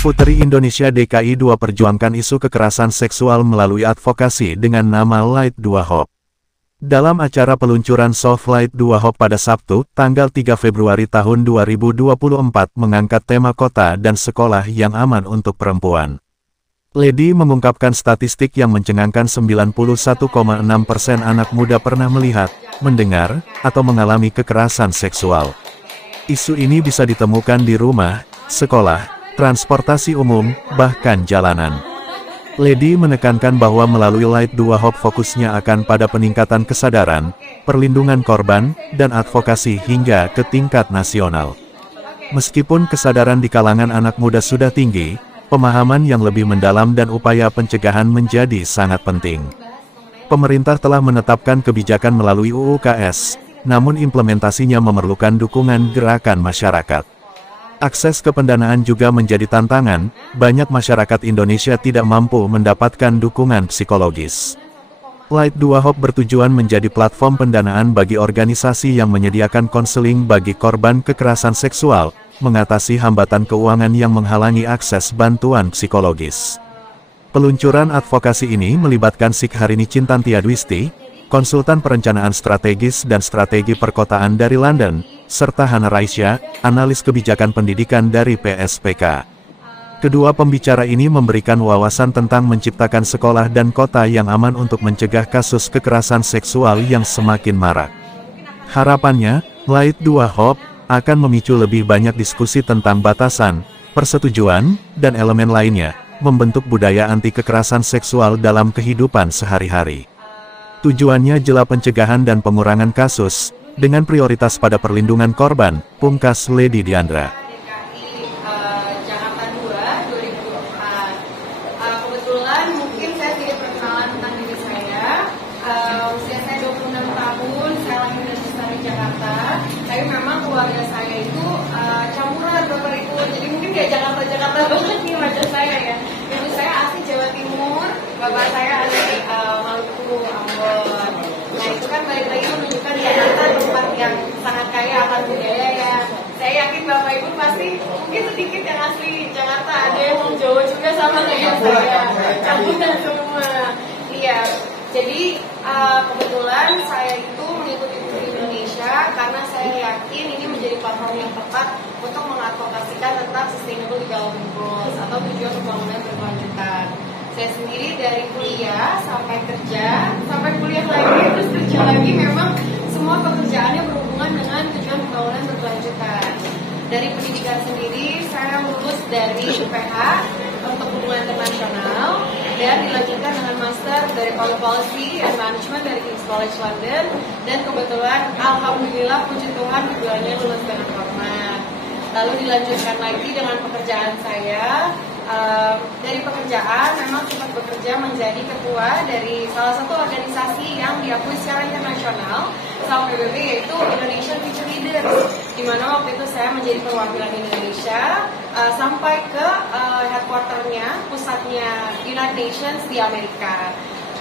Putri Indonesia DKI 2 perjuangkan isu kekerasan seksual melalui advokasi dengan nama Light 2 Hope. Dalam acara peluncuran Soft Light 2 Hope pada Sabtu, tanggal 3 Februari tahun 2024 mengangkat tema kota dan sekolah yang aman untuk perempuan. Lady mengungkapkan statistik yang mencengangkan 91,6% anak muda pernah melihat, mendengar, atau mengalami kekerasan seksual. Isu ini bisa ditemukan di rumah, sekolah, transportasi umum, bahkan jalanan. Lady menekankan bahwa melalui Light 2 Hope fokusnya akan pada peningkatan kesadaran, perlindungan korban, dan advokasi hingga ke tingkat nasional. Meskipun kesadaran di kalangan anak muda sudah tinggi, pemahaman yang lebih mendalam dan upaya pencegahan menjadi sangat penting. Pemerintah telah menetapkan kebijakan melalui UU KS, namun implementasinya memerlukan dukungan gerakan masyarakat. Akses ke pendanaan juga menjadi tantangan, banyak masyarakat Indonesia tidak mampu mendapatkan dukungan psikologis. Light 2 Hope bertujuan menjadi platform pendanaan bagi organisasi yang menyediakan konseling bagi korban kekerasan seksual, mengatasi hambatan keuangan yang menghalangi akses bantuan psikologis. Peluncuran advokasi ini melibatkan Sikharini Cintantia Dwisti, konsultan perencanaan strategis dan strategi perkotaan dari London, serta Hana Raisya, analis kebijakan pendidikan dari PSPK. Kedua pembicara ini memberikan wawasan tentang menciptakan sekolah dan kota yang aman untuk mencegah kasus kekerasan seksual yang semakin marak. Harapannya, Light 2 Hope akan memicu lebih banyak diskusi tentang batasan, persetujuan, dan elemen lainnya, membentuk budaya anti kekerasan seksual dalam kehidupan sehari-hari. Tujuannya jelas pencegahan dan pengurangan kasus, dengan prioritas pada perlindungan korban, pungkas Lady Diandra. Jakarta 2, 2024. Kebetulan mungkin saya tidak perkenalan tentang diri saya. Usia saya 26 tahun, saya lahir dan besar di Jakarta. Tapi memang keluarga saya itu campuran Bapak Ibu. Jadi mungkin kayak Jakarta banget nih wajah saya ya. Ibu saya asli Jawa Timur, bapak saya asli Maluku, Ambon. Nah itu kan balik lagi menunjukkan Jakarta tempat yang sangat kaya akan budaya ya. Saya yakin Bapak Ibu pasti mungkin sedikit yang asli Jakarta, ada yang orang Jawa juga sama kayak saya, campuran semua. Iya, jadi kebetulan saya itu mengikuti Putri Indonesia karena saya yakin ini menjadi platform yang tepat untuk mengadvokasikan tentang Sustainable Development Goals atau tujuan pembangunan berkelanjutan. Saya sendiri dari kuliah sampai kerja, sampai kuliah lagi, terus kerja lagi, memang semua pekerjaannya berhubungan dengan tujuan pembangunan berkelanjutan. Dari pendidikan sendiri, saya lulus dari UPH untuk hubungan internasional dan dilanjutkan dengan master dari Public Policy and Management dari King's College London, dan kebetulan alhamdulillah puji Tuhan keduanya lulus dengan hormat. Lalu dilanjutkan lagi dengan pekerjaan saya. Dari pekerjaan memang sempat bekerja menjadi ketua dari salah satu organisasi yang diakui secara internasional sama PBB, yaitu Indonesian Future Leaders, di mana waktu itu saya menjadi perwakilan Indonesia sampai ke headquarternya, pusatnya United Nations di Amerika.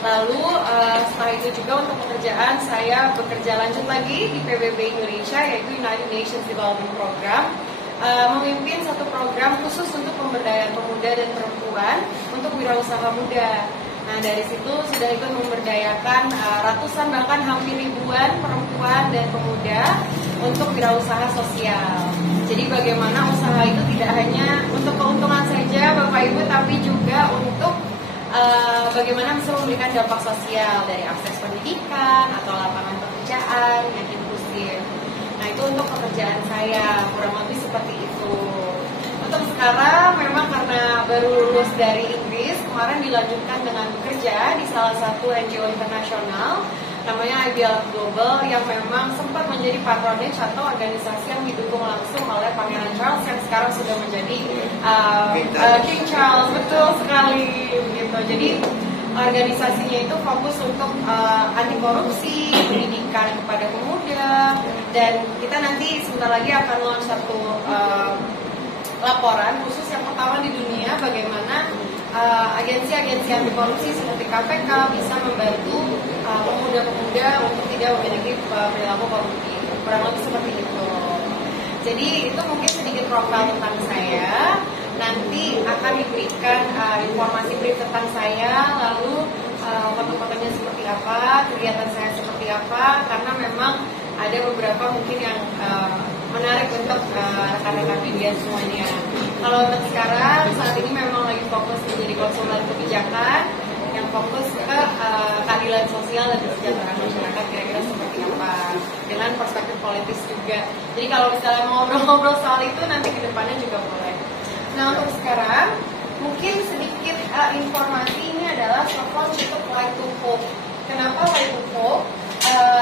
Lalu setelah itu juga untuk pekerjaan saya bekerja lanjut lagi di PBB Indonesia, yaitu United Nations Development Program, memimpin satu program khusus untuk pemberdayaan pemuda dan perempuan untuk wirausaha muda. Nah dari situ sudah ikut memberdayakan ratusan bahkan hampir ribuan perempuan dan pemuda untuk wirausaha sosial. Jadi bagaimana usaha itu tidak hanya untuk keuntungan saja Bapak Ibu, tapi juga untuk bagaimana bisa memberikan dampak sosial dari akses pendidikan atau lapangan pekerjaan yang inklusif. Nah itu untuk pekerjaan saya, kurang lebih seperti itu. Untuk sekarang memang karena baru lulus dari Inggris, kemarin dilanjutkan dengan bekerja di salah satu NGO internasional, namanya IBL Global, yang memang sempat menjadi patronage atau organisasi yang didukung langsung oleh Pangeran Charles yang sekarang sudah menjadi King Charles, betul sekali gitu. Jadi organisasinya itu fokus untuk anti korupsi, pendidikan kepada pemuda, dan kita nanti sebentar lagi akan launch satu laporan khusus yang pertama di dunia bagaimana agensi-agensi anti korupsi seperti KPK bisa membantu pemuda-pemuda untuk tidak memiliki perilaku koruptif, kurang lebih seperti itu. Jadi itu mungkin sedikit profil tentang saya. nanti akan diberikan informasi brief tentang saya, lalu foto-fotonya seperti apa, kegiatan saya seperti apa, karena memang ada beberapa mungkin yang menarik untuk rekan-rekan media semuanya. Kalau untuk sekarang, saat ini memang lagi fokus menjadi konsultan kebijakan yang fokus ke keadilan sosial dan kesejahteraan masyarakat, kira-kira seperti apa, dengan perspektif politis juga. Jadi kalau misalnya mau ngobrol-ngobrol soal itu nanti ke depannya juga boleh. Nah, untuk sekarang mungkin sedikit informasi. Ini adalah soft launch untuk Light to Hope. Kenapa Light to Hope?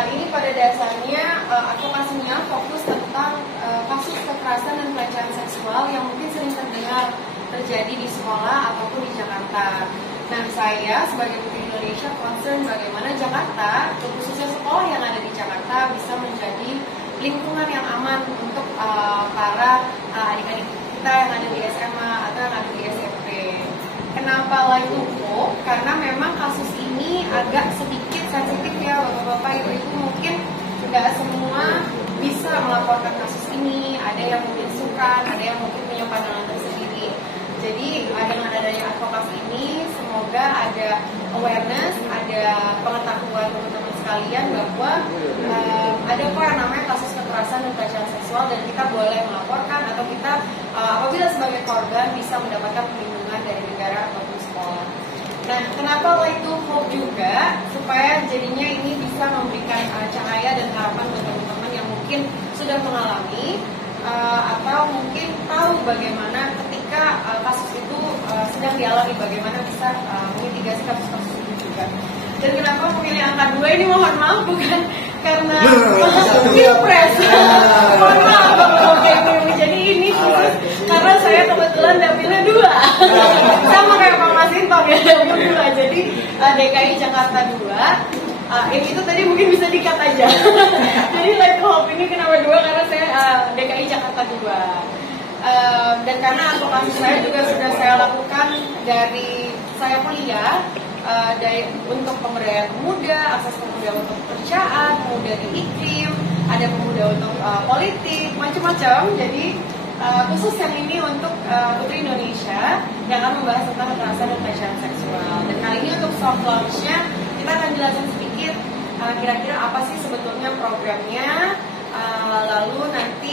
Ini pada dasarnya advokasinya fokus tentang kasus kekerasan dan pelecehan seksual yang mungkin sering terdengar terjadi di sekolah ataupun di Jakarta. Nah, saya sebagai Putri Indonesia concern bagaimana Jakarta, khususnya sekolah yang ada di Jakarta, bisa menjadi lingkungan yang aman untuk para adik-adik kita yang ada di SMA atau yang ada di SMP. Kenapa Light to Hope? Karena memang kasus ini agak sedikit sensitif ya bapak-bapak, ibu-ibu, mungkin tidak semua bisa melaporkan kasus ini. Ada yang mungkin sukar, ada yang mungkin punya pandangan tersendiri. Jadi dengan adanya advokasi ini, semoga ada awareness, ada pengetahuan teman-teman sekalian bahwa ada kok yang namanya kasus kekerasan dan pelecehan seksual, dan kita boleh melaporkan atau kita apabila sebagai korban bisa mendapatkan perlindungan dari negara ataupun sekolah. Nah, kenapa Light to Hope juga? Supaya jadinya ini bisa memberikan cahaya dan harapan buat teman-teman yang mungkin sudah mengalami atau mungkin tahu bagaimana ketika kasus itu sedang dialami, bagaimana bisa memitigasi kasus-kasus itu juga. Dan kenapa memilih angka 2 ini, mohon maaf bukan karena pilpres, mohon maaf bapak-bapak, jadi ini khusus karena saya kebetulan dapilnya 2 sama kayak Pak Mas Intong ya, dapil 2, jadi DKI Jakarta 2. Itu tadi mungkin bisa di-cut aja. Jadi Light to Hope ini kenapa 2, karena saya DKI Jakarta 2. Dan karena advokasi saya juga sudah saya lakukan dari saya kuliah, untuk pemberdayaan pemuda, akses pemuda untuk pekerjaan, pemuda di iklim, ada pemuda untuk politik, macam-macam. Jadi khusus yang ini untuk Putri Indonesia yang akan membahas tentang kekerasan dan pelecehan seksual. Dan kali ini untuk soft launch-nya kita akan jelasin sedikit kira-kira apa sih sebetulnya programnya. Lalu nanti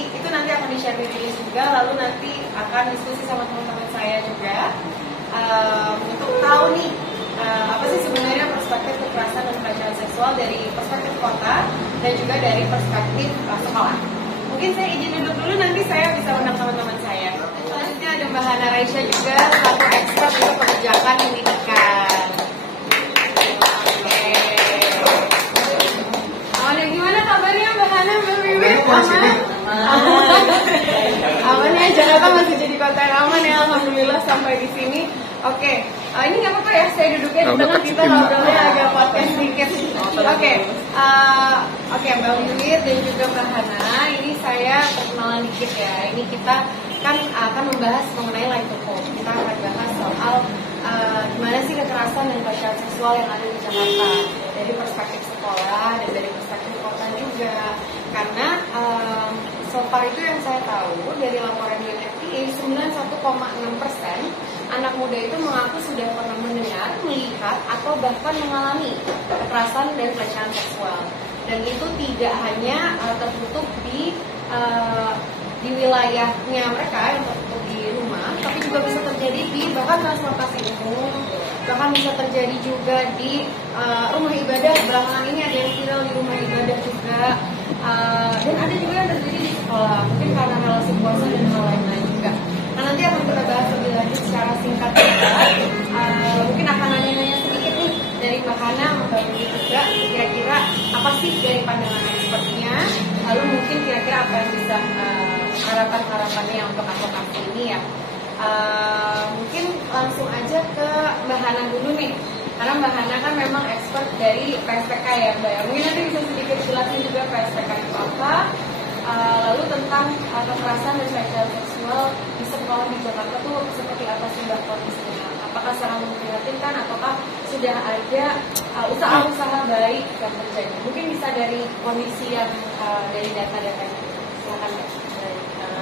akan di-share di rilis juga, lalu nanti akan diskusi sama teman-teman saya juga untuk tahu nih apa sih sebenarnya perspektif kekerasan dan pelecehan seksual dari perspektif kota dan juga dari perspektif sekolah. Mungkin saya izin duduk dulu, nanti saya bisa undang teman-teman saya. Selanjutnya ada Mbak Hana Raisya juga, selaku expert untuk kebijakan pendidikan. Gimana kabarnya Mbak Hana, Mbak Wiwit? Aman? Aman ya, Jakarta masih jadi kota yang aman ya, alhamdulillah sampai di sini. Oke, ini nggak apa-apa ya, saya duduknya di tengah, kita ngobrolnya agak podcast sedikit. Oke, Mbak Wiwit dan juga Mbak Hana, ini saya perkenalan dikit ya. Ini kita kan akan membahas mengenai Light to Hope. Kita akan bahas soal gimana sih kekerasan dan pelecehan seksual yang ada di Jakarta dari perspektif sekolah dan dari perspektif kota juga. Karena so far itu yang saya tahu dari laporan UNFPA, 91,6% anak muda itu mengaku sudah pernah mendengar, melihat, atau bahkan mengalami kekerasan dan pelecehan seksual. Dan itu tidak hanya tertutup di wilayahnya mereka yang tertutup di rumah, tapi juga bisa terjadi di bahkan transportasi umum, bahkan bisa terjadi juga di rumah ibadah. Belakangan ini ada yang viral di rumah ibadah juga, dan ada juga yang terjadi di sekolah, mungkin karena relasi kuasa dan hal lain-lain juga. Nah, nanti akan kita bahas lebih lanjut secara singkat juga. Mungkin akan nanya-nanya sedikit nih dari Mbak Hana, Mbak Wiwit juga, kira-kira apa sih dari pandangan expertnya, lalu mungkin kira-kira apa yang bisa harapan-harapannya untuk advokasi ini ya. Mungkin langsung aja ke Mbak Hana dulu nih, karena Mbak Hana kan memang expert dari PSPK ya Mbak ya. Mungkin nanti bisa sedikit jelasin juga PSPK itu apa, lalu tentang kekerasan dan pelecehan seksual di sekolah di Jakarta tuh seperti apa sih Mbak kondisinya? Apakah sangat memprihatinkan ataukah sudah ada usaha-usaha baik yang terjadi? Mungkin bisa dari kondisi yang dari data-data itu. Silakan Mbak.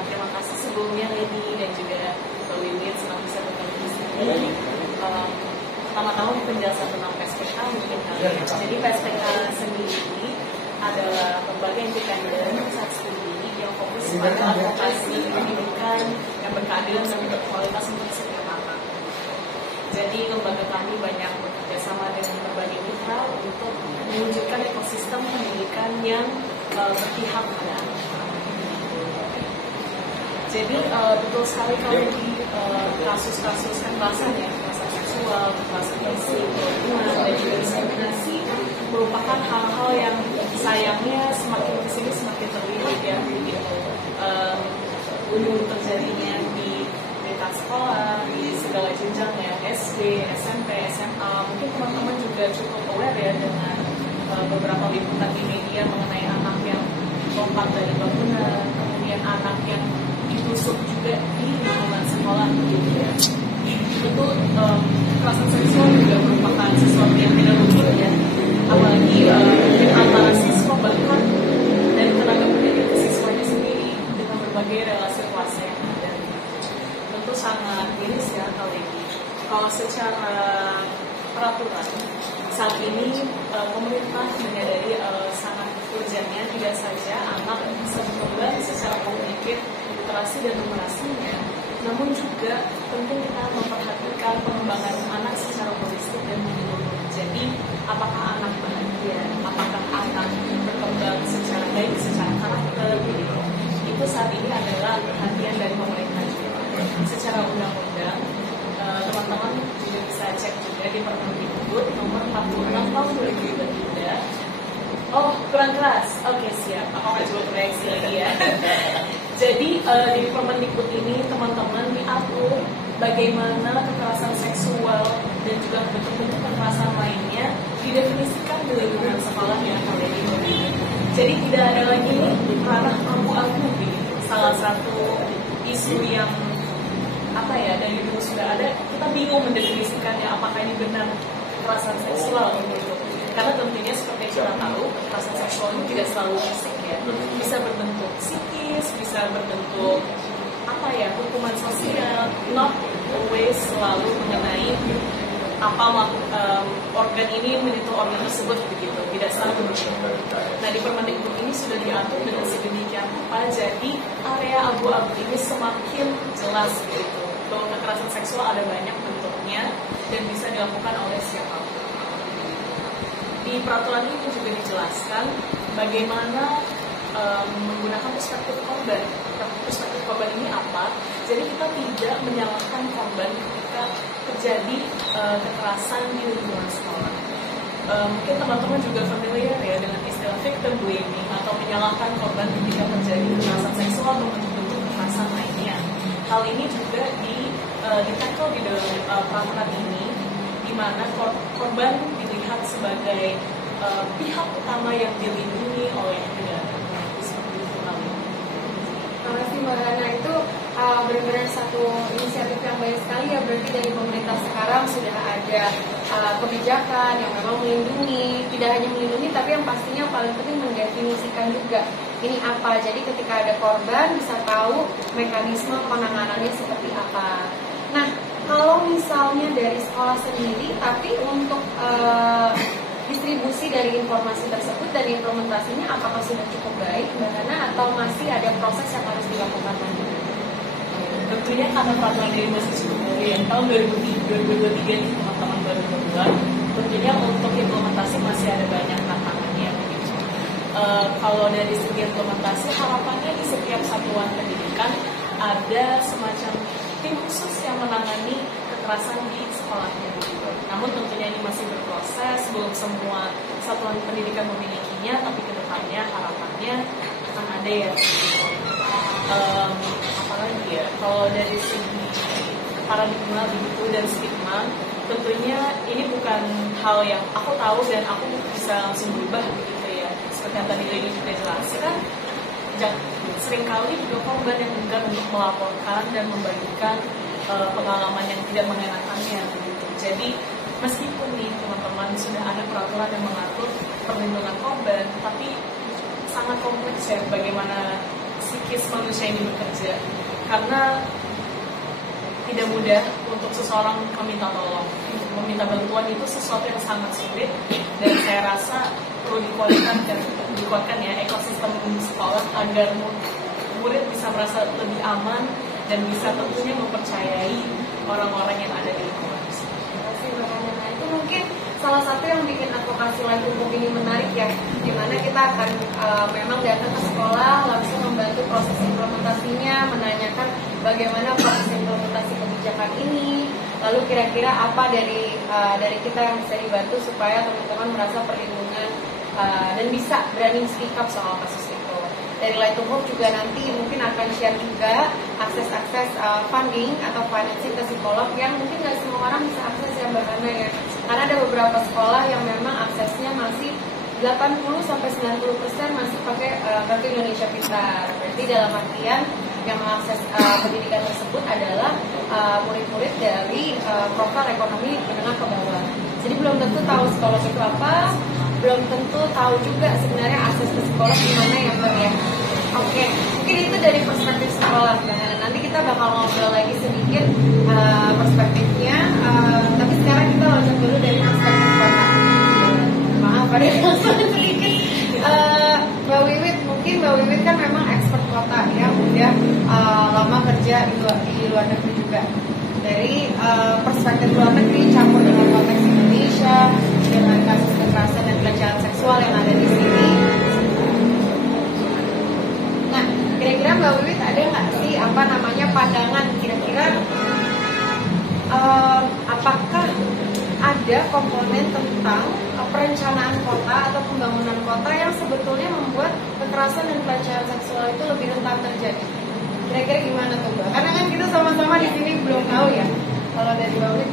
terima kasih sebelumnya Lady dan juga Mbak Wiwin, senang bisa bertemu di sini. Pertama-tama penjelasan tentang PSPK mungkin kali ya. Jadi PSPK sendiri adalah lembaga independen pusat studi yang fokus pada advokasi pendidikan yang berkeadilan dan berkualitas untuk setiap anak. Jadi lembaga kami banyak bekerja sama dengan berbagai mitra untuk mewujudkan ekosistem pendidikan yang berpihak pada anak. Jadi betul sekali kalau di kasus-kasus kekerasan ya, kekerasan seksual, kekerasan fisik, dan juga diskriminasi merupakan hal-hal yang sayangnya semakin kesini semakin terlihat ya, gitu. Terjadinya di tingkat sekolah, di segala jenjang ya, SD, SMP, SMA. Mungkin teman-teman juga cukup aware ya dengan beberapa liputan di media mengenai anak yang lompat dari bangunan, kemudian anak yang ditusuk juga di lingkungan sekolah begitu ya. Itu kekerasan seksual juga merupakan sesuatu yang tidak luput ya, apalagi antara siswa bahkan dari tenaga pendidik ke siswanya sendiri dengan berbagai relasi kuasa yang ada. Tentu sangat miris ya hal ini. Kalau secara peraturan saat ini pemerintah menyadari sangat urgennya tidak saja anak bisa berkembang secara kognitif, literasi dan numerasinya, namun juga penting kita memperhatikan pengembangan anak secara holistik dan menyeluruh. Jadi, apakah anak bahagia, apakah anak berkembang secara baik, secara karakter, gitu. Itu saat ini adalah perhatian dari pemerintah juga. Secara undang-undang, teman-teman juga bisa cek juga di Permendikbud nomor 46 tahun 2023. Oh, kurang keras. Oke, siap. Aku akan coba koreksi lagi ya. Jadi di Permendikbud ini teman-teman diatur bagaimana kekerasan seksual dan juga bentuk-bentuk kekerasan lainnya didefinisikan di lingkungan sekolah ya kali ini. Jadi tidak ada lagi ranah abu-abu gitu. Salah satu isu yang apa ya dari dulu sudah ada, kita bingung mendefinisikannya apakah ini benar kekerasan seksual gitu. Karena tentunya seperti kita tahu, kekerasan seksual ini tidak selalu fisik ya, bisa berbentuk psikis, bisa berbentuk apa ya, hukuman sosial, not always selalu mengenai apa organ ini menyentuh organ tersebut begitu, tidak selalu begitu. Nah di Permendikbud ini sudah diatur dengan sedemikian rupa, jadi area abu-abu ini semakin jelas begitu, bahwa kekerasan seksual ada banyak bentuknya dan bisa dilakukan oleh siapapun. Di peraturan ini juga dijelaskan bagaimana menggunakan perspektif korban. Perspektif korban ini apa? Jadi kita tidak menyalahkan korban ketika terjadi kekerasan di lingkungan sekolah. Mungkin teman-teman juga familiar ya dengan istilah victim blaming atau menyalahkan korban ketika terjadi kekerasan seksual atau bentuk kekerasan lainnya. Hal ini juga ditackle di dalam peraturan ini, di mana korban dilihat sebagai pihak utama yang dilindungi oleh negara. Seperti itu kali. Terima kasih Mbak Hana, itu benar-benar satu inisiatif yang baik sekali ya. Berarti dari pemerintah sekarang sudah ada kebijakan yang memang melindungi, tidak hanya melindungi tapi yang pastinya paling penting mendefinisikan juga ini apa. Jadi ketika ada korban bisa tahu mekanisme penanganannya seperti apa. Nah, kalau misalnya dari sekolah sendiri, tapi untuk distribusi dari informasi tersebut dan implementasinya apakah sudah cukup baik Mbak Hana atau masih ada proses yang harus dilakukan lagi? Tentunya karena peraturan ini masih cukup baru ya, tahun 2023 ini teman-teman baru berbulan, tentunya untuk implementasi masih ada banyak tantangannya. Kalau dari segi implementasi, harapannya di setiap satuan pendidikan ada semacam tim khusus yang menangani kekerasan di sekolahnya begitu. Namun tentunya ini masih berproses, belum semua satuan pendidikan memilikinya, tapi kedepannya harapannya akan ada ya. Apalagi ya, kalau dari segi paradigma begitu dan stigma, tentunya ini bukan hal yang aku tahu dan aku bisa langsung berubah begitu ya. Seperti yang tadi Lady sudah jelaskan, seringkali juga korban yang enggan untuk melaporkan dan membagikan pengalaman yang tidak mengenakannya begitu. Jadi meskipun nih teman-teman sudah ada peraturan yang mengatur perlindungan korban, tapi sangat kompleks ya bagaimana psikis manusia ini bekerja, karena tidak mudah untuk seseorang meminta tolong, meminta bantuan itu sesuatu yang sangat sulit, dan saya rasa perlu dikuatkan ya ekosistem sekolah agar murid bisa merasa lebih aman dan bisa tentunya mempercayai orang-orang yang ada di lingkungan. Terima kasih Mbak Hana. Nah, itu mungkin salah satu yang bikin advokasi Light to Hope ini menarik ya, dimana kita akan memang datang ke sekolah, langsung membantu proses implementasinya, menanyakan bagaimana proses implementasi kebijakan ini, lalu kira-kira apa dari kita yang bisa dibantu supaya teman-teman merasa perlindungan dan bisa berani speak up soal kasus itu. Dari Light to Hope juga nanti mungkin akan share juga akses-akses funding atau financing ke psikolog yang mungkin nggak semua orang bisa akses ya Mbak Hana ya. Karena ada beberapa sekolah yang memang aksesnya masih 80-90% masih pakai kartu Indonesia Pintar. Berarti dalam artian yang mengakses pendidikan tersebut adalah murid-murid dari profil ekonomi menengah ke bawah. Jadi belum tentu tahu psikolog itu apa, belum tentu tahu juga sebenarnya akses ke psikolog gimana ya Mbak ya. Oke, mungkin itu dari perspektif sekolah. Nah, nanti kita bakal ngobrol lagi sedikit perspektifnya. Tapi sekarang kita loncat dulu dari perspektif kota. Maaf ada yang sedikit. Mbak Wiwit, mungkin Mbak Wiwit kan memang expert kota ya, udah lama kerja di luar negeri juga. Dari perspektif luar negeri campur dengan konteks Indonesia, dengan kasus kekerasan dan pelecehan seksual yang ada di sini. Nah, kira-kira Mbak Wiwit ada nggak sih pandangan kira-kira apakah ada komponen tentang perencanaan kota atau pembangunan kota yang sebetulnya membuat kekerasan dan pelecehan seksual itu lebih rentan terjadi? Kira-kira gimana tuh Mbak? Karena kan kita sama-sama di sini belum tahu ya. Kalau dari Mbak Wiwit,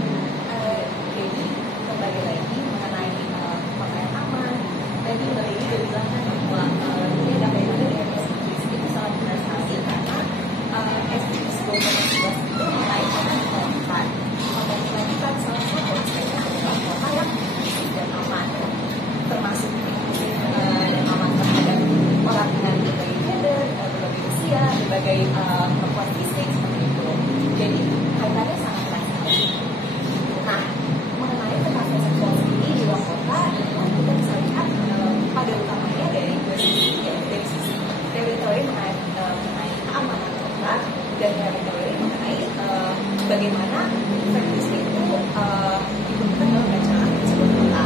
jadi kembali lagi mengenai kota yang aman. Tadi Mbak Wiwit sudah bilang kan bahwa ini ada kaitannya dengan SDGs, itu sangat benar sekali karena SDGs 2015 itu mengaitkan kelanjutan. Kota yang kelanjutan salah satu aspeknya adalah kota yang bersih dan aman, termasuk inklusif dan aman terhadap orang dengan berbagai gender, berbagai usia, berbagai perempuan fisik seperti itu. Jadi kaitannya sangat erat sekali. Nah, mengenai kekerasan seksual ini di luar kota itu kita bisa lihat pada utamanya dari dua sisi, yaitu dari sisi teori mengenai keamanan kota dan teori mengenai bagaimana feminisme itu dibentukkan dalam rancangan sebuah kota.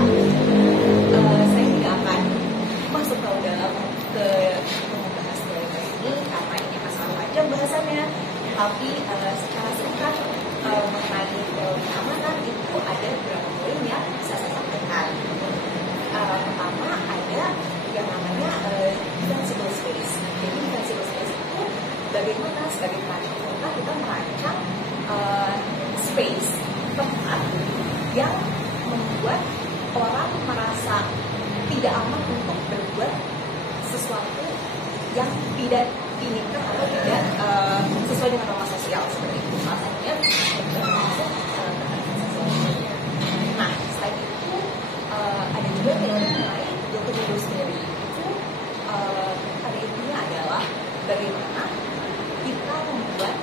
Saya tidak akan masuk ke dalam membahas teori ini karena ini masalah panjang bahasannya. Tapi secara singkat mengenai keamanan itu ada beberapa poin yang bisa saya sampaikan. Pertama ada yang namanya defensible space. Jadi defensible space itu bagaimana sebagai perancang kota kita merancang space, tempat yang membuat orang merasa tidak aman untuk berbuat sesuatu yang tidak diinginkan atau tidak sesuai dengan norma sosial seperti itu. Salah satunya termasuk kekerasan seksual. Nah, selain itu ada juga teori mengenai Dr. sendiri itu pada intinya adalah bagaimana kita membuat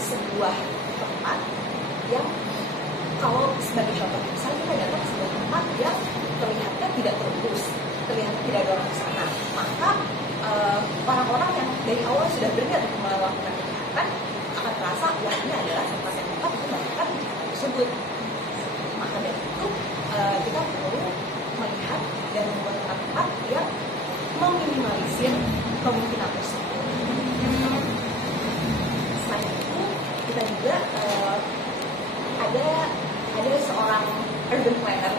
sebuah tempat yang kalau sebagai contoh misalnya kita datang ke sebuah tempat yang terlihatnya tidak terurus, terlihatnya tidak ada orang di sana, maka orang-orang yang dari awal sudah berniat untuk melakukan kejahatan akan terasa wah ini adalah tempat yang tepat untuk melakukan kejahatan tersebut. Maka dari itu kita perlu melihat dan membuat tempat-tempat yang meminimalisir kemungkinan tersebut. Selain itu kita juga ada seorang urban planner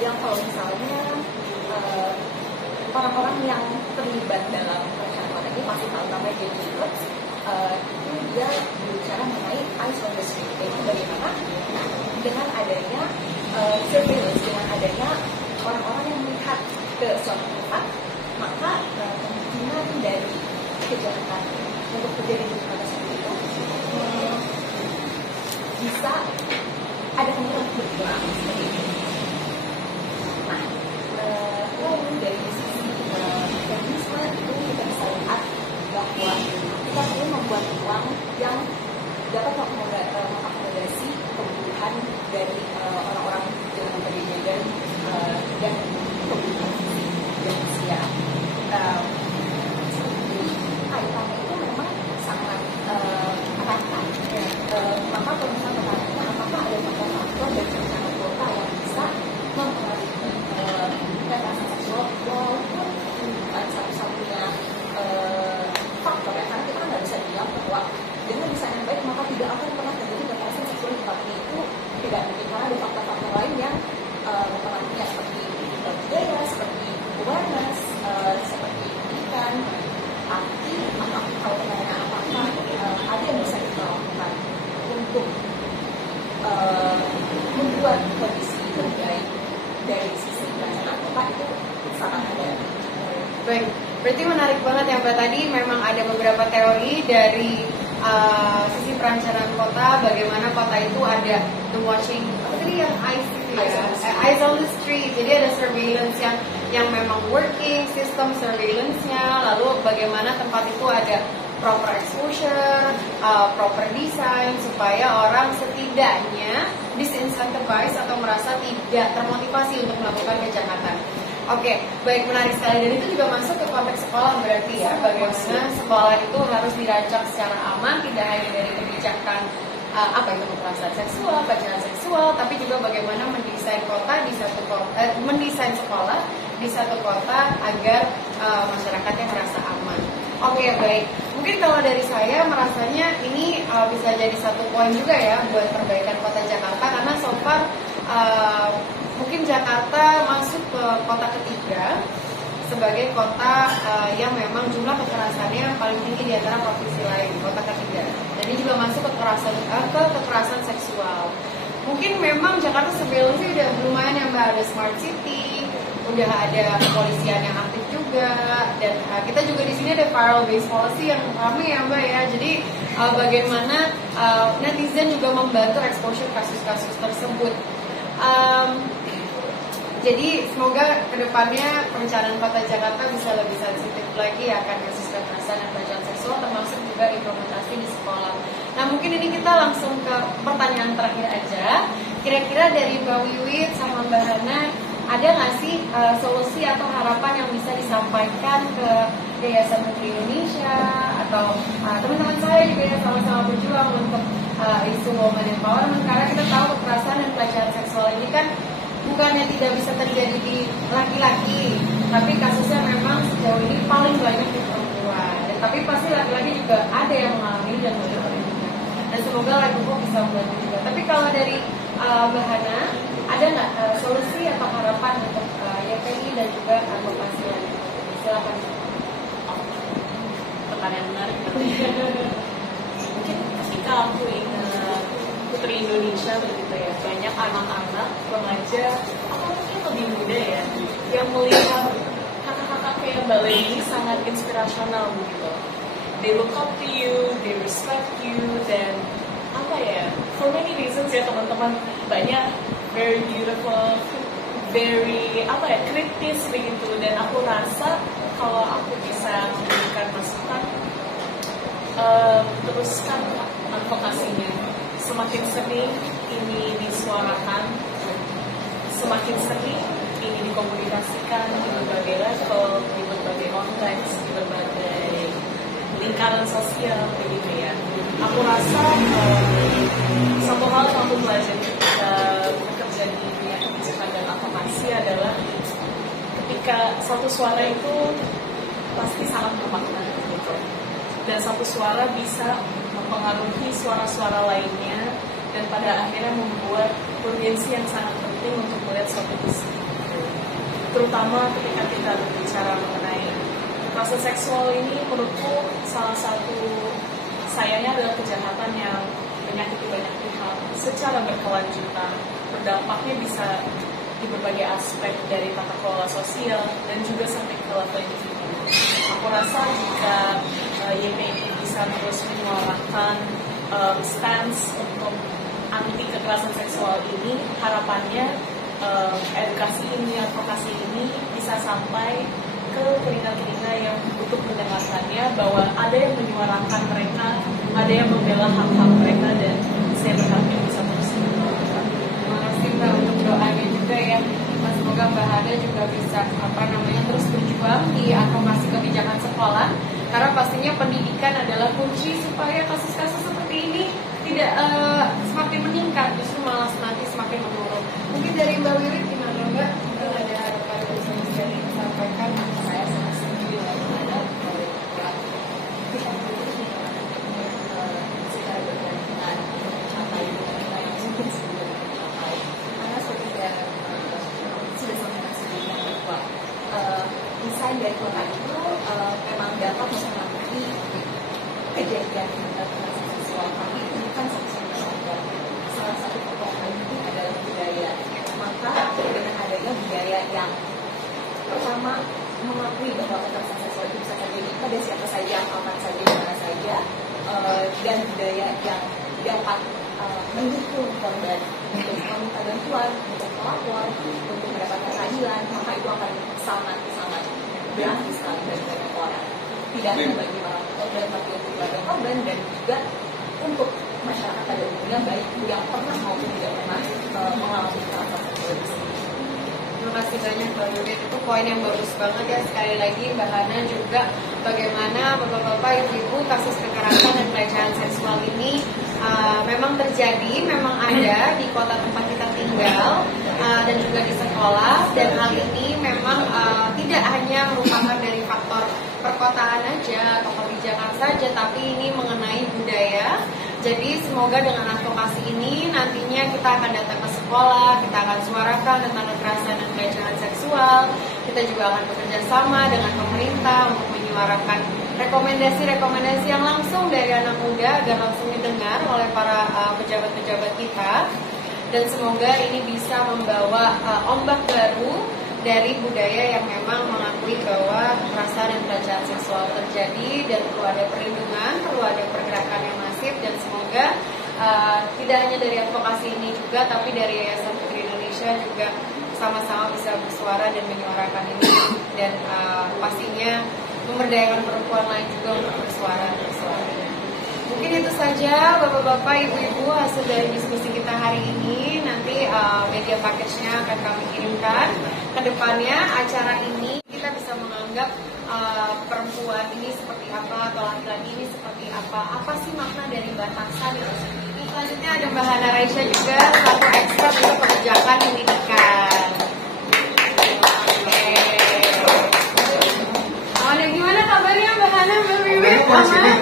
yang kalau misalnya orang-orang yang terlibat dalam perencanaan kota ini pasti tahu namanya James Joyce. Itu dia berbicara mengenai eyes on the street. Jadi bagaimana dengan adanya surveillance, dengan adanya orang-orang yang melihat ke suatu tempat, maka kemungkinan dari kejahatan untuk terjadi di tempat tersebut itu bisa ada kemungkinan berkurang seperti itu. Nah, lalu dari sisi feminisme itu kita bisa lihat Baik, berarti menarik banget ya Mbak. Tadi memang ada beberapa teori dari sisi perencanaan kota, bagaimana kota itu ada the watching, apa tadi yang eyes itu ya, eyes on the street. Jadi ada surveillance yang memang working, sistem surveillance-nya, lalu bagaimana tempat itu ada proper exposure, proper design, supaya orang setidaknya disincentivize atau merasa tidak termotivasi untuk melakukan kejahatan. Oke, baik, menarik sekali, dan itu juga masuk ke konteks sekolah berarti ya, bagaimana sekolah itu harus dirancang secara aman, tidak hanya dari kebijakan apa itu kekerasan seksual, pelecehan seksual, tapi juga bagaimana mendesain kota di satu mendesain sekolah di satu kota agar masyarakatnya merasa aman. Oke, baik. Mungkin kalau dari saya merasanya ini bisa jadi satu poin juga ya buat perbaikan kota Jakarta, karena so far mungkin Jakarta masuk ke kota ketiga sebagai kota yang memang jumlah kekerasannya paling tinggi di antara provinsi lain, kota ketiga. Dan ini juga masuk ke kekerasan seksual. Mungkin memang Jakarta surveillance udah lumayan ya Mbak, ada smart city, udah ada kepolisian yang aktif juga, dan kita juga di sini ada viral based policy yang ramai ya Mbak ya. Jadi bagaimana netizen juga membantu exposure kasus-kasus tersebut. Jadi semoga kedepannya perencanaan kota Jakarta bisa lebih sensitif lagi akan kasus kekerasan dan pelecehan seksual, termasuk juga implementasi di sekolah. Nah mungkin ini kita langsung ke pertanyaan terakhir aja. Kira-kira dari Mbak Wiwit sama Mbak Hana, ada nggak sih solusi atau harapan yang bisa disampaikan ke Yayasan Putri Indonesia atau teman-teman saya juga yang sama-sama berjuang untuk isu women empowerment, karena kita tahu kekerasan dan pelecehan seksual ini kan bukannya tidak bisa terjadi di laki-laki, tapi kasusnya memang sejauh ini paling banyak di perempuan. Dan tapi pasti laki-laki juga ada yang mengalami dan mengalami juga. Dan semoga Lagupo bisa membantu juga. Tapi kalau dari Mbak Hana, ada nggak solusi atau harapan untuk YPI dan juga advokasi lain? Silakan. Pertanyaan menarik. Mungkin ketika aku ingat Putri Indonesia begitu ya, banyak anak-anak remaja atau mungkin lebih muda ya yang melihat kakak-kakak kayak Mbak Lady sangat inspirasional begitu. They look up to you, they respect you, dan apa ya, for many reasons ya teman-teman, banyak very beautiful, very apa ya, kritis begitu. Dan aku rasa kalau aku bisa memberikan masukan, teruskan advokasinya. Semakin sering ini disuarakan, semakin sering ini dikomunikasikan di berbagai level, di berbagai konteks, di berbagai lingkaran sosial begitu ya. Aku rasa satu hal yang aku pelajari ketika bekerja di dunia kebijakan dan advokasi adalah ketika satu suara itu pasti sangat bermakna gitu. Dan satu suara bisa mempengaruhi suara-suara lainnya, dan pada akhirnya membuat urgensi yang sangat penting untuk melihat suatu isu. Terutama ketika kita berbicara mengenai kekerasan seksual ini, menurutku salah satu sayangnya adalah kejahatan yang menyakiti banyak pihak secara berkelanjutan. Berdampaknya bisa di berbagai aspek dari tata kelola sosial dan juga sampai ke level individu. Aku rasa jika YPI bisa terus menyuarakan stance untuk anti kekerasan seksual ini, harapannya edukasi ini, advokasi ini bisa sampai ke telinga-telinga yang untuk mendengarkannya, bahwa ada yang menyuarakan mereka, ada yang membela hak-hak mereka, dan saya berharap bisa terus. Terima kasih Mbak untuk doanya juga ya. Semoga Mbak Hana juga bisa terus berjuang di advokasi kebijakan sekolah, karena pastinya pendidikan adalah kunci supaya kasus-kasus seperti ini tidak semakin meningkat, justru malah nanti semakin menurun. Mungkin dari Mbak Wiwit gimana Mbak? Ada harapan yang bisa disampaikan? Saya sangat setuju dengan secara bergantian mencapai nilai yang mungkin sebelum mencapai, karena seperti saya sudah sampaikan sebelumnya bahwa desain dari kota itu memang dapat mempengaruhi kejadian kekerasan seksual, tapi itu bukan satu-satunya saja. Salah satu komponen itu adalah budaya. Maka dengan adanya budaya yang pertama mengakui bahwa kekerasan seksual itu bisa terjadi pada siapa saja, kapan saja, di mana saja, dan budaya yang dapat mendukung korban untuk meminta bantuan, untuk melapor, untuk mendapatkan keadilan, maka itu akan sangat-sangat berarti sekali bagi banyak orang. Tidak hanya bagi orang korban, tapi untuk keluarga korban dan juga untuk masyarakat pada umumnya, baik yang pernah maupun tidak pernah mengalami kekerasan seksual itu sendiri. Terima kasih banyak Mbak Yudit, itu poin yang bagus banget ya. Sekali lagi Mbak Hana juga bagaimana bapak-bapak, ibu-ibu, kasus kekerasan dan pelecehan seksual ini memang terjadi, memang ada di kota tempat kita tinggal dan juga di sekolah, dan hal ini memang tidak hanya merupakan dari faktor perkotaan aja atau kebijakan saja, tapi ini mengenai budaya. Jadi semoga dengan advokasi ini nantinya kita akan datang ke sekolah, kita akan suarakan tentang kekerasan dan pelecehan seksual. Kita juga akan bekerja sama dengan pemerintah untuk menyuarakan rekomendasi-rekomendasi yang langsung dari anak muda agar langsung didengar oleh para pejabat-pejabat kita. Dan semoga ini bisa membawa ombak baru dari budaya yang memang mengakui bahwa kekerasan dan pelecehan seksual terjadi dan perlu ada perlindungan, perlu ada pergerakan yang masif, dan semoga tidak hanya dari advokasi ini juga, tapi dari Yayasan Putri Indonesia juga sama-sama bisa bersuara dan menyuarakan ini, dan pastinya memberdayakan perempuan lain juga untuk bersuara. Mungkin itu saja Bapak-Bapak, Ibu-Ibu, hasil dari diskusi kita hari ini. Nanti media package-nya akan kami kirimkan. Kedepannya acara ini kita bisa menganggap perempuan ini seperti apa atau laki-laki ini seperti apa. Apa sih makna dari batasan itu sendiri? Selanjutnya ada Mbak Hana Raisya juga, selaku expert untuk kebijakan pendidikan. Gimana kabarnya Mbak Hana, Mbak Wiwit? Aman?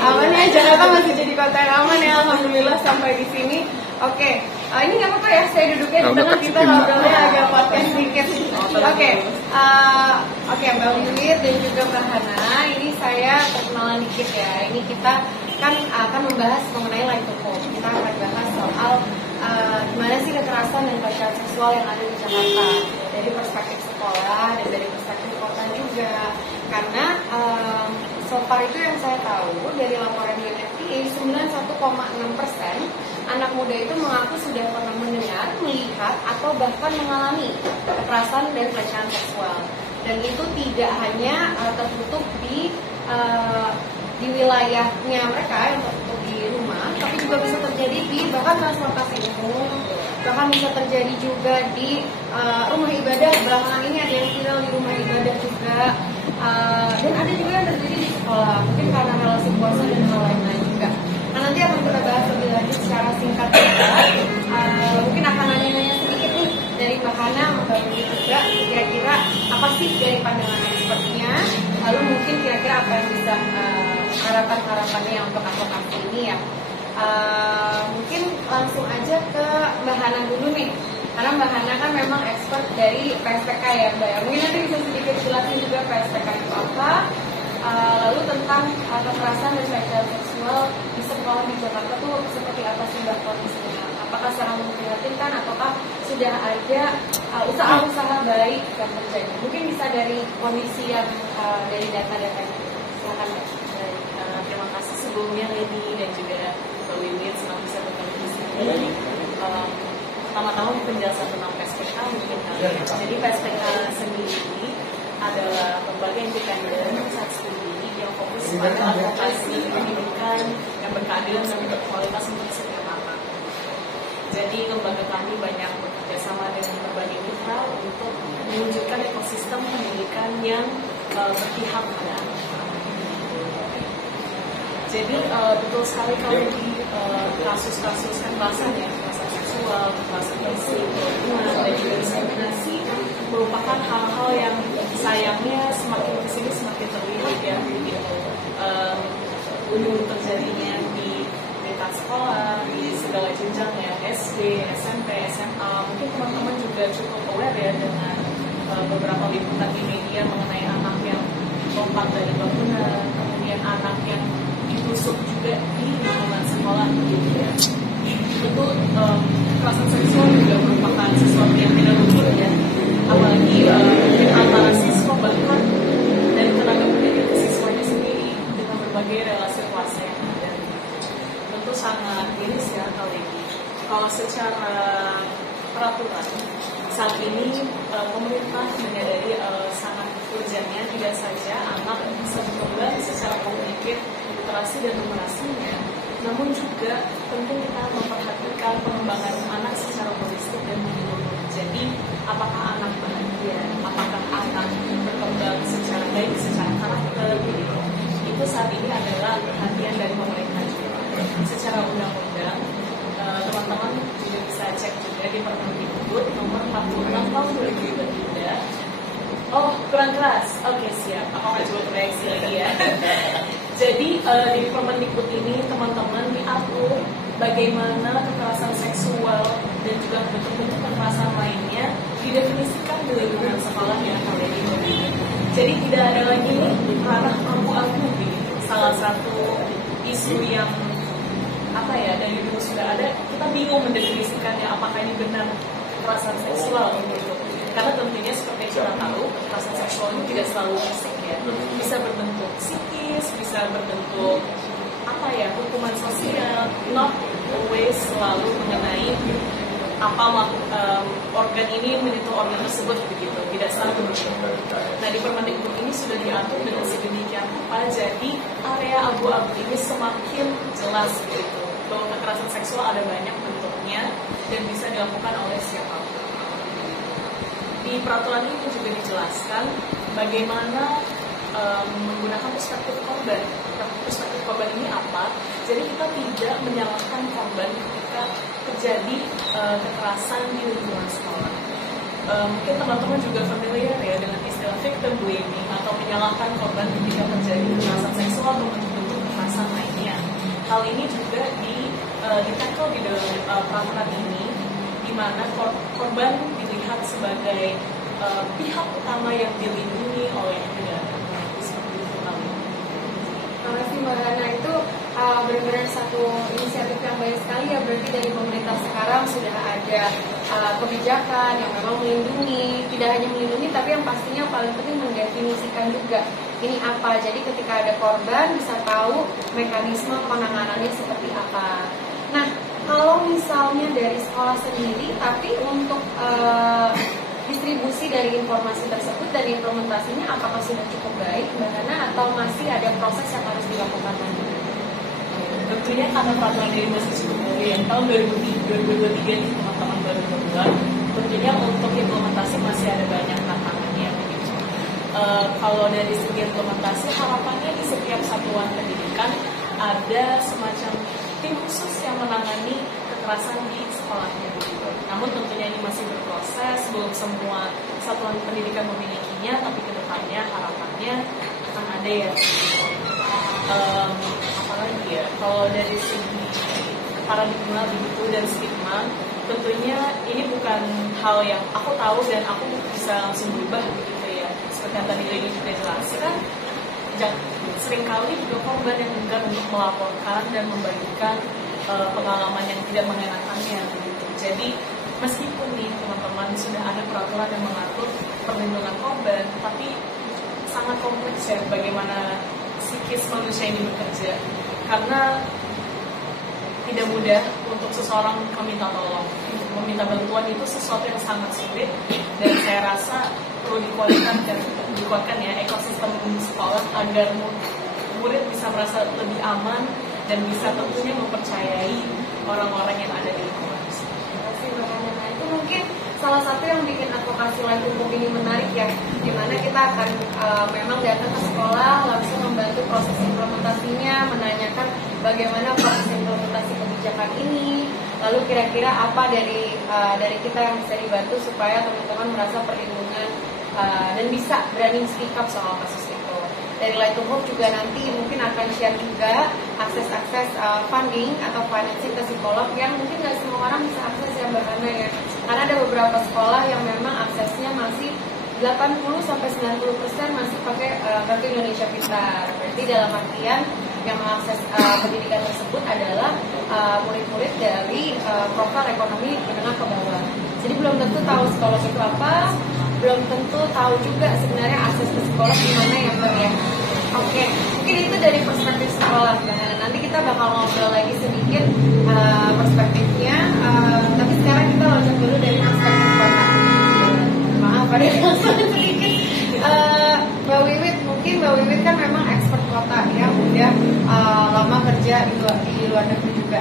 Aman ya, Jakarta masih jadi kota yang aman ya, alhamdulillah sampai di sini. Oke, ini nggak apa-apa ya, saya duduknya di tengah, kita ngobrolnya agak podcast sedikit. Oke, Mbak Wiwit dan juga Mbak Hana, ini saya perkenalan dikit ya. Ini kita kan akan membahas mengenai Light to Hope. Kita akan bahas soal gimana sih kekerasan dan pelecehan seksual yang ada di Jakarta dari perspektif sekolah dan dari perspektif kota juga. Karena so far itu yang saya tahu dari laporan UNFPA, 91,6% anak muda itu mengaku sudah pernah mendengar, melihat, atau bahkan mengalami kekerasan dan pelecehan seksual. Dan itu tidak hanya tertutup di wilayahnya mereka yang tertutup di rumah, tapi juga bisa terjadi di bahkan transportasi umum, bahkan bisa terjadi juga di rumah ibadah. Belakangan ini ada yang viral di rumah ibadah juga, dan ada juga yang terjadi di sekolah, mungkin karena relasi kuasa dan hal lain-lain juga. Nah, nanti akan kita bahas lebih lanjut secara singkat juga. Mungkin akan nanya-nanya sedikit nih dari Mbak Hana, Mbak Wiwit juga, kira-kira apa sih dari pandangan expertnya, lalu mungkin kira-kira apa yang bisa harapan-harapannya untuk advokasi ini ya. Mungkin langsung aja ke Mbak Hana dulu nih, karena Mbak Hana kan memang expert dari PSPK ya Mbak ya. Mungkin nanti bisa sedikit jelasin juga PSPK itu apa, lalu tentang kekerasan dan pelecehan seksual di sekolah di Jakarta tuh seperti apa sih Mbak kondisinya? Apakah sangat memprihatinkan ataukah sudah ada usaha-usaha baik yang terjadi? Mungkin bisa dari kondisi yang dari data-data itu. Silakan Mbak. Terima kasih sebelumnya Lady dan juga Mbak Wiwit, senang bisa bertemu di sini. Pertama-tama penjelasan tentang PSPK mungkin kali ya. Jadi PSPK sendiri adalah lembaga independen saat studi yang fokus pada advokasi pendidikan yang berkeadilan dan berkualitas untuk setiap anak. Jadi lembaga kami banyak bekerja sama dengan berbagai mitra untuk mewujudkan ekosistem pendidikan yang berpihak pada anak. Jadi betul sekali kalau di kasus-kasus kekerasan ya, kekerasan seksual, kekerasan fisik, dan juga diskriminasi merupakan hal-hal yang sayangnya semakin kesini semakin terlihat ya, gitu. Dulu terjadinya di tingkat sekolah, di segala jenjang ya, SD, SMP, SMA. Mungkin teman-teman juga cukup aware ya dengan beberapa liputan di media mengenai anak yang lompat dari bangunan, kemudian anak yang ditusuk juga di lingkungan sekolah gitu ya. Itu kekerasan seksual juga merupakan sesuatu yang tidak luput ya, apalagi kita menyadari sangat urgentnya tidak saja anak bisa berkembang secara kognitif, literasi dan numerasinya, namun juga tentu kita memperhatikan pengembangan anak secara holistik dan menyeluruh. Jadi, apakah anak bahagia, apakah anak berkembang secara baik, secara karakter, gitu. Itu saat ini adalah perhatian dari pemerintah juga. Secara undang-undang, teman-teman juga bisa cek juga di Permendikbud nomor 46 tahun 2023. Oh, kurang keras. Oke, siap. Aku akan coba koreksi lagi ya. Jadi, di Permendikbud ini teman-teman diatur bagaimana kekerasan seksual dan juga bentuk-bentuk kekerasan lainnya didefinisikan di lingkungan sekolah yang kalian ini. Jadi tidak ada lagi ranah abu-abu begitu. Salah satu isu yang dari dulu sudah ada, kita bingung mendefinisikannya apakah ini benar kekerasan seksual gitu. Karena tentunya seperti kita tahu, kekerasan seksual ini tidak selalu fisik ya. Bisa berbentuk psikis, bisa berbentuk hukuman sosial, not always selalu mengenai organ ini menyentuh organ tersebut begitu, tidak selalu begitu. Nah, di Permendikbud ini sudah diatur dengan sedemikian rupa, jadi area abu-abu ini semakin jelas begitu. Bahwa kekerasan seksual ada banyak bentuknya dan bisa dilakukan oleh siapapun. Di peraturan ini juga dijelaskan bagaimana menggunakan perspektif korban. Perspektif korban ini apa? Jadi kita tidak menyalahkan korban ketika terjadi kekerasan di lingkungan sekolah. Mungkin teman-teman juga familiar ya dengan istilah victim blaming atau menyalahkan korban ketika terjadi kekerasan seksual atau bentuk kekerasan lainnya. Hal ini juga ditackle di dalam peraturan ini, di mana korban dilihat sebagai pihak utama yang dilindungi oleh negara. Seperti itu kali. Terima kasih Mbak Hana, itu benar-benar satu inisiatif yang baik sekali ya. Berarti dari pemerintah sekarang sudah ada kebijakan yang memang melindungi, tidak hanya melindungi tapi yang pastinya paling penting mendefinisikan juga ini apa. Jadi ketika ada korban bisa tahu mekanisme penanganannya seperti apa. Nah, kalau misalnya dari sekolah sendiri tapi untuk distribusi dari informasi tersebut dan implementasinya apakah sudah cukup baik Mbak Hana atau masih ada proses yang harus dilakukan lagi? Tentunya karena peraturan ini masih cukup baru ya, tahun 2023 ini teman-teman baru berbulan, tentunya untuk implementasi masih ada banyak tantangannya begitu. Kalau dari segi implementasi, harapannya di setiap satuan pendidikan ada semacam tim khusus yang menangani kekerasan di sekolahnya begitu. Namun tentunya ini masih berproses, belum semua satuan pendidikan memilikinya, tapi kedepannya harapannya akan ada ya. Apalagi ya, kalau dari segi paradigma begitu dan stigma, tentunya ini bukan hal yang aku tahu dan aku bisa langsung berubah begitu ya. Seperti yang tadi Lady sudah jelaskan, seringkali juga korban yang enggan untuk melaporkan dan membagikan pengalaman yang tidak mengenakannya begitu. Jadi meskipun nih teman-teman sudah ada peraturan yang mengatur perlindungan korban, tapi sangat kompleks ya bagaimana psikis manusia ini bekerja, karena tidak mudah untuk seseorang meminta tolong, meminta bantuan itu sesuatu yang sangat sulit, dan saya rasa perlu dikuatkan ya ekosistem sekolah agar murid bisa merasa lebih aman dan bisa tentunya mempercayai orang-orang yang ada di lingkungan. Terima kasih Mbak Hana. Nah, itu mungkin salah satu yang bikin advokasi Light Hukum ini menarik ya, dimana kita akan memang datang ke sekolah langsung membantu proses implementasinya, menanyakan bagaimana proses implementasi kebijakan ini, lalu kira-kira apa dari kita yang bisa dibantu supaya teman-teman merasa perlindungan dan bisa berani speak up soal kasus itu. Dari Light to Hope juga nanti mungkin akan share juga akses-akses funding atau financing ke psikolog yang mungkin nggak semua orang bisa akses ya Mbak Hana ya. Karena ada beberapa sekolah yang memang aksesnya masih 80-90% masih pakai kartu Indonesia Pintar. Berarti dalam artian yang mengakses pendidikan tersebut adalah murid-murid dari profil ekonomi menengah ke bawah. Jadi belum tentu tahu psikolog itu apa, belum tentu tahu juga sebenarnya akses ke psikolog gimana ya Mbak ya. Oke, mungkin itu dari perspektif sekolah. Nah, nanti kita bakal ngobrol lagi sedikit perspektifnya. Tapi sekarang kita loncat dulu dari perspektif kota. Maaf pada sedikit. Mbak Wiwit, mungkin Mbak Wiwit kan memang expert kota ya, udah lama kerja di luar negeri juga.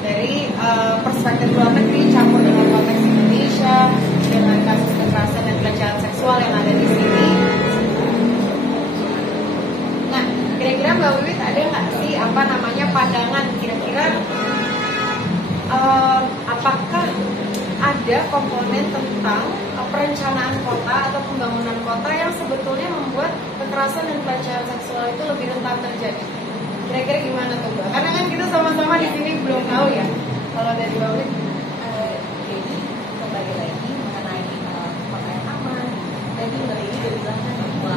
Dari perspektif luar negeri campur dengan konteks Indonesia, dengan kasus kekerasan dan pelecehan seksual yang ada di sini. Nah, kira-kira Mbak Wiwit ada nggak sih pandangan kira-kira apakah ada komponen tentang perencanaan kota atau pembangunan kota yang sebetulnya membuat kekerasan dan pelecehan seksual itu lebih rentan terjadi? Kira-kira gimana tuh Mbak? Karena kan kita sama-sama di sini belum tahu ya. Kalau dari Mbak Wiwit, jadi kembali lagi mengenai pakaian aman. Tadi Mbak Lili sudah bilang kan bahwa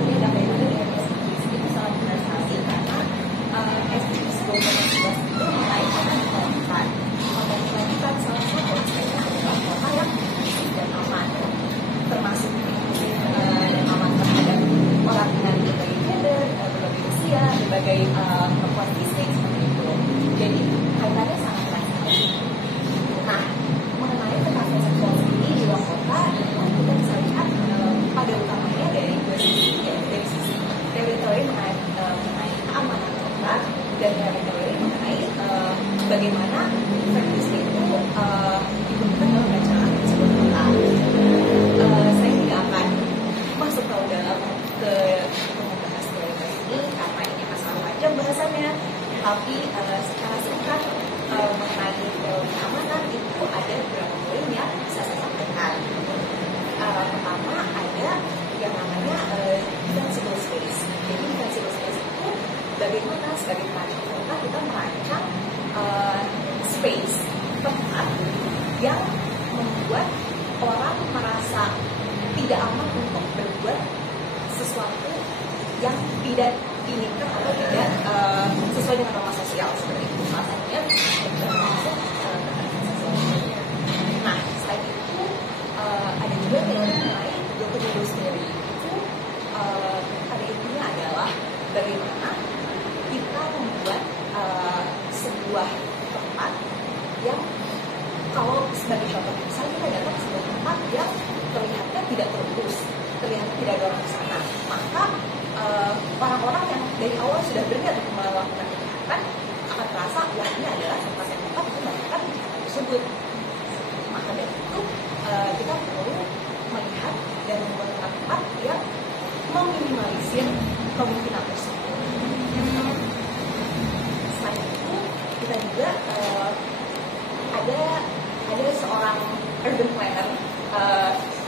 ini ada kaitannya dengan SDGs, itu sangat benar sekali karena SDGs 2015 itu mengaitkan kelanjutan. Kelanjutan salah satu aspeknya adalah kota yang bersih dan aman, termasuk dan aman terhadap orang dengan berbagai gender, berbagai usia, berbagai perempuan fisik seperti itu. Jadi kaitannya sangat erat sekali. Nah, mengenai kekerasan seksual ini di luar kota itu kita bisa lihat pada utamanya dari dua sisi, yaitu dari sisi teritori mengenai keamanan kota dan teritori mengenai bagaimana fetish itu dibentukkan dalam rancangan sebuah kota. Saya tidak akan masuk tahu dalam ke membahas teritori ini karena ini masalah panjang bahasannya. Tapi secara singkat mengenai keamanan itu ada beberapa poin yang bisa saya sampaikan. Pertama ada yang namanya defensible space. Jadi defensible space itu bagaimana sebagai perancang kota kita merancang space, tempat yang membuat orang merasa tidak aman untuk berbuat sesuatu yang tidak diinginkan atau tidak sesuai dengan norma sosial seperti itu. Salah satunya termasuk kekerasan seksual. Nah, selain itu ada juga teori mengenai Door-to-Door Theory. Itu pada intinya adalah bagaimana kita membuat sebuah tempat yang kalau sebagai contoh misalnya kita datang ke sebuah tempat yang terlihatnya tidak terurus, terlihatnya tidak ada orang di sana, maka orang-orang yang dari awal sudah berniat untuk melakukan kejahatan akan terasa ya ini adalah tempat yang tepat untuk melakukan kejahatan tersebut. Maka dari itu kita perlu melihat dan membuat tempat-tempat yang meminimalisir kemungkinan tersebut. Selain itu kita juga ada seorang urban planner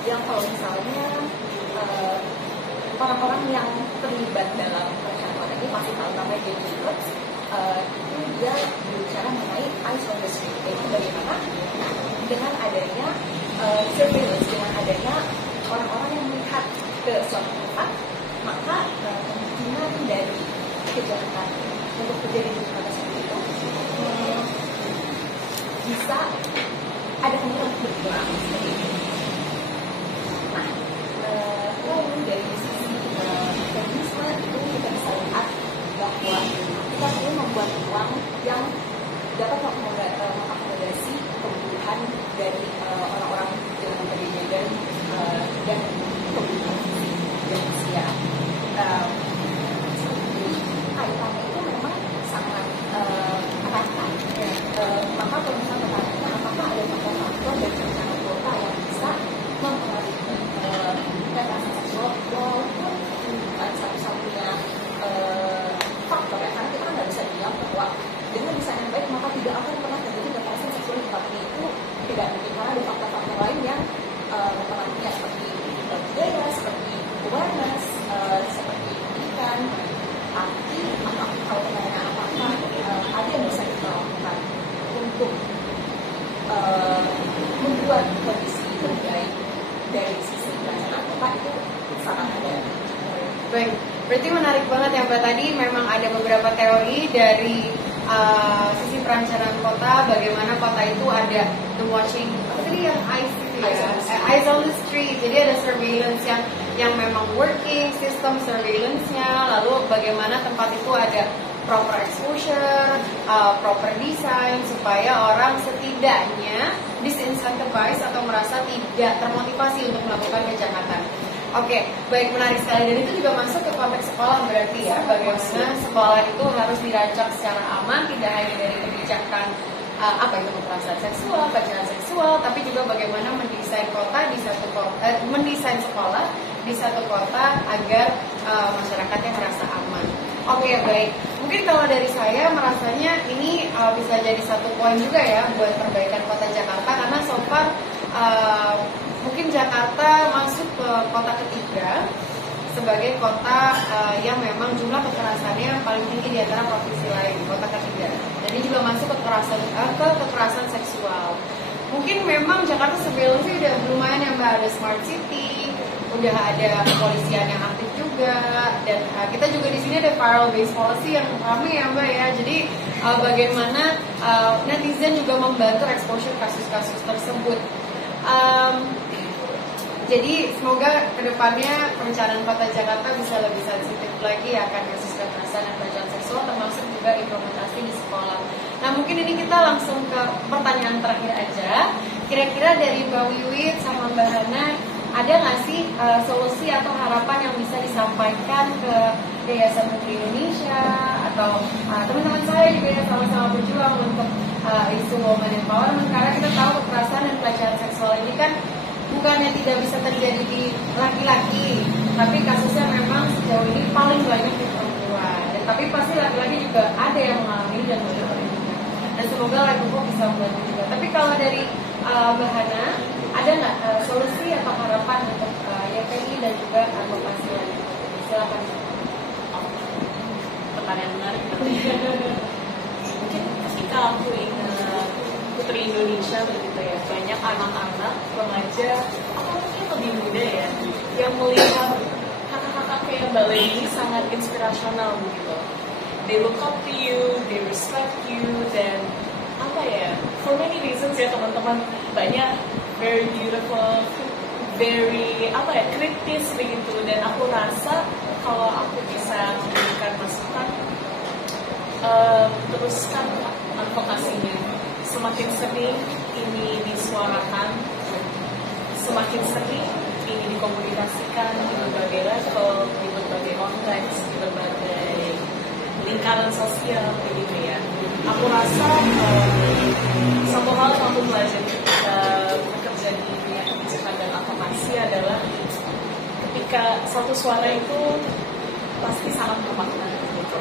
yang kalau misalnya orang-orang yang terlibat dalam perencanaan kota ini pasti tahu namanya James Joyce. Itu dia berbicara mengenai eyes on the street, yaitu bagaimana dengan adanya surveillance, dengan adanya orang-orang yang melihat ke suatu tempat, maka kemungkinan dari kejahatan untuk terjadi di tempat tersebut itu bisa ada kemungkinan untuk berkurang. Nah, lalu dari sisi feminisme itu kita bisa lihat bahwa kita perlu membuat ruang yang dapat mengakomodasi kebutuhan dari orang-orang dengan berbagai gender dan kebutuhan fisik dan usia. Kaitannya itu memang sangat erat. Maka kalau misalnya bertanya apakah ada faktor-faktor dari rencana kota yang bisa mempengaruhi kekerasan seksual, walaupun bukan satu-satunya faktor ya, karena kita nggak bisa bilang bahwa dengan desain yang baik maka tidak akan pernah terjadi kekerasan seksual di tempat ini, itu tidak mungkin karena ada faktor-faktor lain yang mempengaruhinya seperti budaya, seperti awareness, seperti pendidikan. Tapi kalau pertanyaan apakah ada yang bisa kita lakukan untuk membuat kondisi lebih baik dari sisi perencanaan kota, itu sangat ada. baik, berarti menarik banget ya Mbak, tadi memang ada beberapa teori dari sisi perencanaan kota, bagaimana kota itu ada the watching, tadi yang eyes itu ya, eyes on the street, jadi ada surveillance yang memang working, sistem surveillance-nya, lalu bagaimana tempat itu ada proper exposure, proper design, supaya orang setidaknya disincentivize atau merasa tidak termotivasi untuk melakukan kejahatan. Oke, baik, menarik sekali, dan itu juga masuk ke konteks sekolah berarti ya, bagaimana sekolah itu harus dirancang secara aman, tidak hanya dari kebijakan apa itu kekerasan seksual, pelecehan seksual, tapi juga bagaimana mendesain kota di satu kota, mendesain sekolah di satu kota agar masyarakatnya merasa aman. Oke, baik. Mungkin kalau dari saya merasanya ini bisa jadi satu poin juga ya buat perbaikan kota Jakarta, karena so far mungkin Jakarta masuk ke kota ketiga sebagai kota yang memang jumlah kekerasannya paling tinggi di antara provinsi lain, kota ketiga. Dan ini juga masuk ke kekerasan seksual. Mungkin memang Jakarta sebelumnya udah lumayan ya Mbak, ada smart city, udah ada kepolisian yang aktif juga, dan kita juga di sini ada viral based policy yang ramai ya Mbak ya. Jadi bagaimana netizen juga membantu exposure kasus-kasus tersebut. Jadi semoga kedepannya perencanaan kota Jakarta bisa lebih sensitif lagi akan kasus kekerasan dan pelecehan seksual, termasuk juga implementasi di sekolah. Nah mungkin ini kita langsung ke pertanyaan terakhir aja. Kira-kira dari Mbak Wiwit sama Mbak Hana, ada nggak sih solusi atau harapan yang bisa disampaikan ke Yayasan Putri Indonesia atau teman-teman saya juga yang sama-sama berjuang untuk isu women empowerment, karena kita tahu kekerasan dan pelecehan seksual ini kan bukannya tidak bisa terjadi di laki-laki, tapi kasusnya memang sejauh ini paling banyak di perempuan. Dan tapi pasti laki-laki juga ada yang mengalami dan banyak perlindungan. Dan semoga Live bisa membantu juga. Tapi kalau dari Mbak Hana, ada nggak solusi atau harapan untuk YPI dan juga advokasi lain? Silakan. Pertanyaan menarik. Mungkin ketika aku ingat Putri Indonesia begitu ya, banyak anak-anak remaja atau mungkin lebih muda ya yang melihat kakak-kakak kayak Mbak Leni sangat inspirasional begitu. They look up to you, they respect you, dan apa ya, for many reasons ya teman-teman, banyak very beautiful, very apa ya, kritis begitu. Dan aku rasa kalau aku bisa memberikan masukan, teruskan advokasinya. Semakin sering ini disuarakan, semakin sering ini dikomunikasikan di berbagai level, di berbagai konteks, di berbagai lingkaran sosial begitu ya. Aku rasa satu hal yang aku pelajari ketika bekerja di dunia kebijakan dan advokasi adalah ketika satu suara itu pasti sangat bermakna gitu.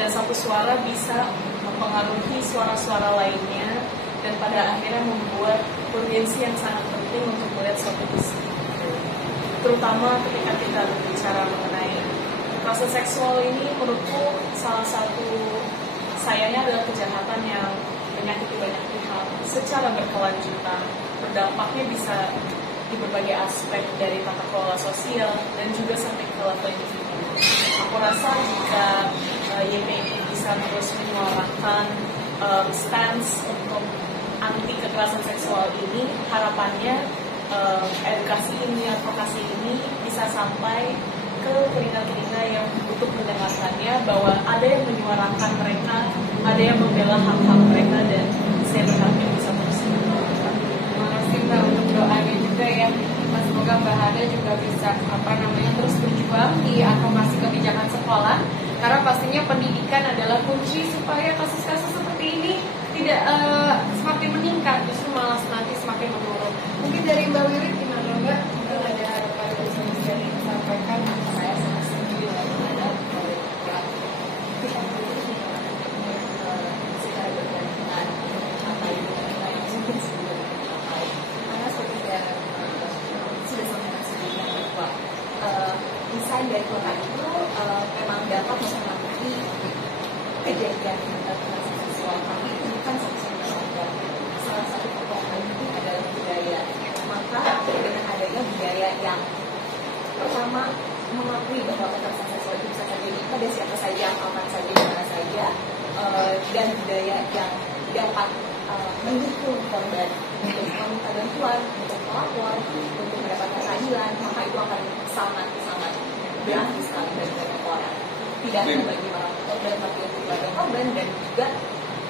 Dan satu suara bisa mempengaruhi suara-suara lainnya, dan pada akhirnya membuat urgensi yang sangat penting untuk melihat suatu isu. Terutama ketika kita berbicara mengenai kekerasan seksual ini, menurutku salah satu sayangnya adalah kejahatan yang menyakiti banyak pihak secara berkelanjutan. Berdampaknya bisa di berbagai aspek dari tata kelola sosial dan juga sampai ke level individu. Aku rasa jika YPI bisa terus menyuarakan stance untuk anti kekerasan seksual ini, harapannya edukasi ini, advokasi ini bisa sampai ke telinga-telinga yang untuk mendengarkannya, bahwa ada yang menyuarakan mereka, ada yang membela hak-hak mereka, dan saya berharap bisa terus. Terima kasih Mbak untuk doanya juga ya. Semoga Mbak Hana juga bisa terus berjuang di advokasi kebijakan sekolah, karena pastinya pendidikan adalah kunci supaya kasus-kasus seperti ini tidak semakin meningkat, justru malah nanti semakin menurun. Mungkin dari Mbak Wiwit gimana Mbak? Mungkin ada harapan yang bisa disampaikan? Saya sangat setuju ada secara bergantian apa yang mungkin sebelum dicapai, karena seperti saya sudah sampaikan sebelumnya bahwa desain dari kota itu memang dapat mempengaruhi kejadian kekerasan seksual, tapi itu bukan satu-satunya faktor. Salah satu faktor penting adalah budaya. Maka dengan adanya budaya yang pertama mengakui bahwa kekerasan seksual itu bisa terjadi pada siapa saja, kapan saja, di mana saja, dan budaya yang dapat mendukung korban untuk meminta bantuan, untuk melapor, untuk mendapatkan keadilan, maka itu akan sangat-sangat berarti sekali bagi banyak orang. Tidak hanya bagi orang tua, tapi untuk keluarga korban dan juga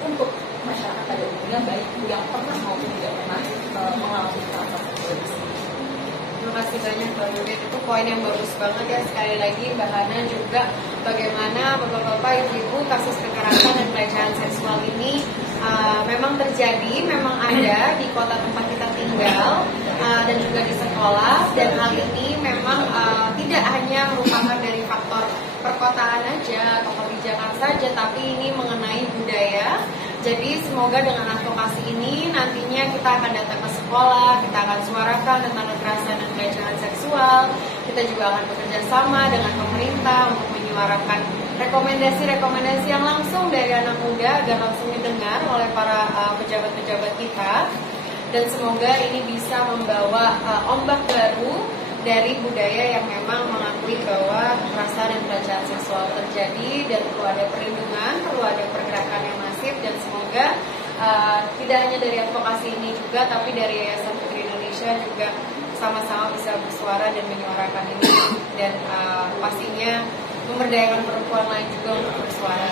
untuk masyarakat pada umumnya, baik yang pernah maupun tidak pernah mengalami kekerasan seksual. Terima kasih banyak Mbak Yudit, itu poin yang bagus banget ya. Sekali lagi Mbak Hana juga bagaimana bapak-bapak, ibu-ibu, kasus kekerasan dan pelecehan seksual ini memang terjadi, memang ada di kota tempat kita tinggal dan juga di sekolah, dan hal ini memang tidak hanya merupakan dari faktor perkotaan aja atau kebijakan saja, tapi ini mengenai budaya. Jadi semoga dengan advokasi ini nantinya kita akan datang ke sekolah, kita akan suarakan tentang kekerasan dan pelecehan seksual. Kita juga akan bekerja sama dengan pemerintah untuk menyuarakan rekomendasi-rekomendasi yang langsung dari anak muda agar langsung didengar oleh para pejabat-pejabat kita. Dan semoga ini bisa membawa ombak baru dari budaya yang memang mengakui bahwa kekerasan dan pelecehan seksual terjadi dan perlu ada perlindungan, perlu ada pergerakan yang masif, dan semoga tidak hanya dari advokasi ini juga, tapi dari Yayasan Putri Indonesia juga sama-sama bisa bersuara dan menyuarakan ini, dan pastinya memberdayakan perempuan lain juga untuk bersuara.